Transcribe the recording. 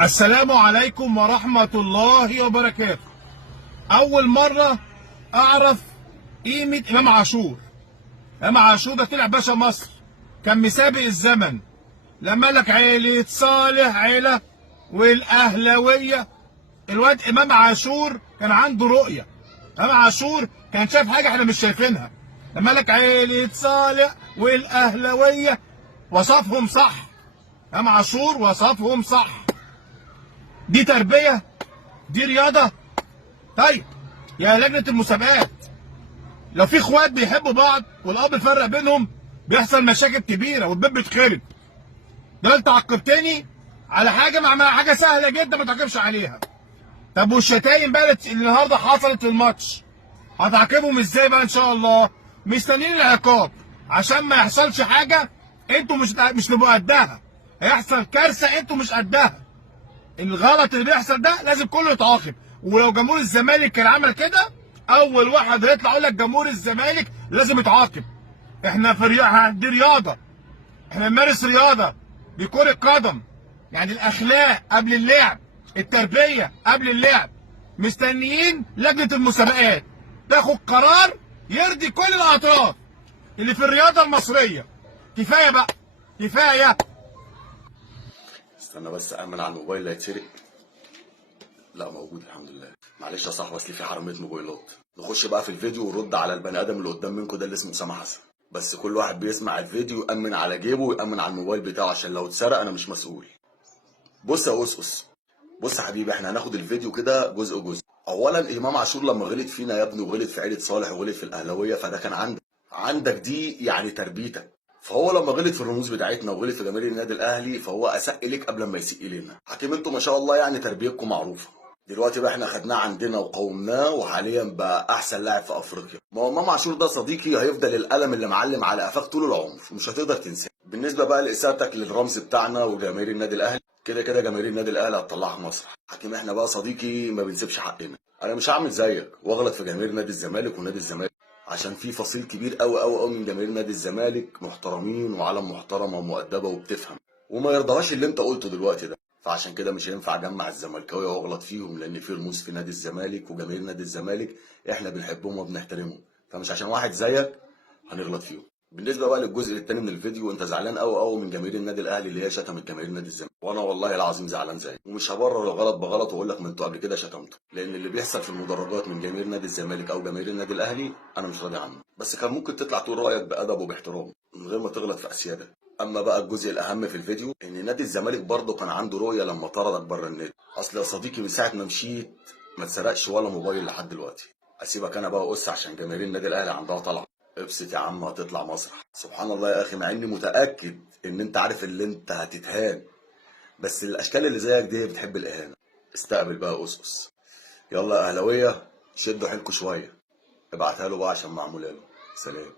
السلام عليكم ورحمة الله وبركاته. أول مرة أعرف قيمة إمام عاشور. إمام عاشور ده طلع باشا مصر، كان مسابق الزمن لما لك عيلة صالح عيلة والأهلوية. الواد إمام عاشور كان عنده رؤية. إمام عاشور كان شايف حاجة إحنا مش شايفينها. لما لك عيلة صالح والأهلوية وصفهم صح. إمام عاشور وصفهم صح. دي تربية؟ دي رياضة؟ طيب يا لجنة المسابقات، لو في اخوات بيحبوا بعض والاب فرق بينهم بيحصل مشاكل كبيرة والبيت بيتخرب. ده انت عاقبتني على حاجة مع حاجة سهلة جدا ما تعاقبش عليها. طب والشتايم بقى اللي النهارده حصلت في الماتش هتعاقبهم ازاي بقى ان شاء الله؟ مستنيين العقاب عشان ما يحصلش حاجة انتوا مش تبقوا قدها. هيحصل كارثة انتوا مش قدها. الغلط اللي بيحصل ده لازم كله يتعاقب. ولو جمهور الزمالك كان عمل كده اول واحد هيطلع يقول لك جمهور الزمالك لازم يتعاقب. احنا في دي رياضه، احنا بنمارس رياضه بكره قدم. يعني الاخلاق قبل اللعب، التربيه قبل اللعب. مستنيين لجنه المسابقات تاخد قرار يرضي كل الاطراف اللي في الرياضه المصريه. كفايه بقى، كفايه. استنى بس امن على الموبايل اللي هيتسرق. لا موجود الحمد لله. معلش يا صاحبي اصل في حراميه موبايلات. نخش بقى في الفيديو ونرد على البني ادم اللي قدام منكم ده اللي اسمه اسامه حسن. بس كل واحد بيسمع الفيديو يامن على جيبه ويامن على الموبايل بتاعه عشان لو اتسرق انا مش مسؤول. بص يا قصقص، بص يا حبيبي، احنا هناخد الفيديو كده جزء جزء. اولا امام عاشور لما غلط فينا يا ابني وغلط في عيله صالح وغلط في الاهلاويه فده كان عندك دي يعني تربيتك. فهو لما غلط في الرموز بتاعتنا وغلط في جماهير النادي الاهلي فهو اساء اليك قبل ما يسيء الينا. حكيم انتوا ما شاء الله يعني تربيتكم معروفه. دلوقتي بقى احنا خدناه عندنا وقومناه وحاليا بقى احسن لاعب في افريقيا. ما هو امام عاشور ده صديقي هيفضل القلم اللي معلم على قفاك طول العمر مش هتقدر تنساه. بالنسبه بقى لاساءتك للرمز بتاعنا وجماهير النادي الاهلي، كده كده جماهير النادي الاهلي هتطلعك مسرح. حكيم احنا بقى صديقي ما بنسيبش حقنا. انا مش هعمل زيك واغلط في جماهير نادي الزمالك ونادي الزمالك عشان في فصيل كبير قوي قوي قوي من جماهير نادي الزمالك محترمين وعالم محترمه ومؤدبه وبتفهم وما يرضاهاش اللي انت قلته دلوقتي ده. فعشان كده مش هينفع اجمع الزملكاويه واغلط فيهم لان في رموز في نادي الزمالك وجماهير نادي الزمالك احنا بنحبهم وبنحترمهم. فمش عشان واحد زيك هنغلط فيهم. بالنسبه بقى للجزء الثاني من الفيديو، انت زعلان قوي قوي من جماهير النادي الاهلي اللي هي شتمت جماهير نادي الزمالك، وانا والله العظيم زعلان زيك ومش هبرر الغلط بغلط واقول لك ما انتوا قبل كده شتمتوا، لان اللي بيحصل في المدرجات من جماهير نادي الزمالك او جماهير النادي الاهلي انا مش راضي عنه. بس كان ممكن تطلع تقول رايك بادب وباحترام من غير ما تغلط في اسيادك. اما بقى الجزء الاهم في الفيديو ان نادي الزمالك برضه كان عنده رؤيه لما طردك بره النادي. اصل يا صديقي من ساعه ما مشيت ما اتسرقش ولا موبايل لحد دلوقتي. اسيبك انا بقى قص عشان جماهير النادي الاهلي عندها طلعه. ابسط يا عم هتطلع مسرح. سبحان الله يا اخي، مع اني متاكد ان انت عارف اللي انت هتتهان، بس الاشكال اللي زيك دي بتحب الاهانه. استقبل بقى قصقص. يلا يا اهلاويه شدوا حيلكوا شويه. ابعتها له بقى عشان معموله له. سلام.